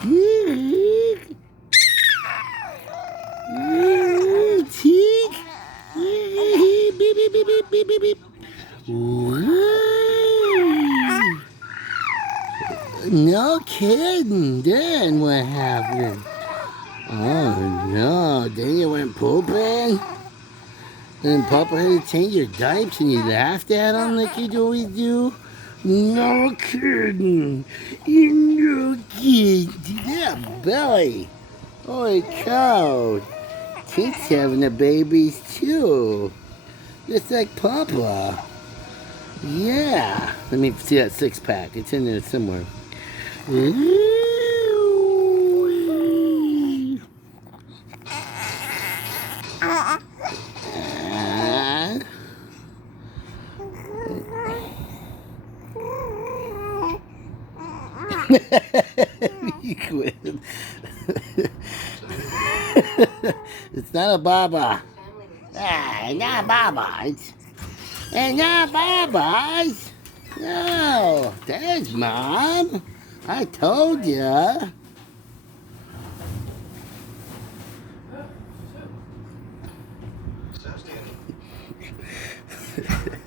Teak. Beep, beep, beep, beep, beep, beep, beep. No kidding. Then what happened? Oh no, then you went pooping? And Papa had to change your diapers and you laughed at him like you always do? No kidding. You no kidding. That belly. Holy cow. Tink's having the babies too. Just like Papa. Yeah. Let me see that six pack. It's in there somewhere. You quit. It's not a baba. Not babas. It's not babas. No, there's Mom. I told ya.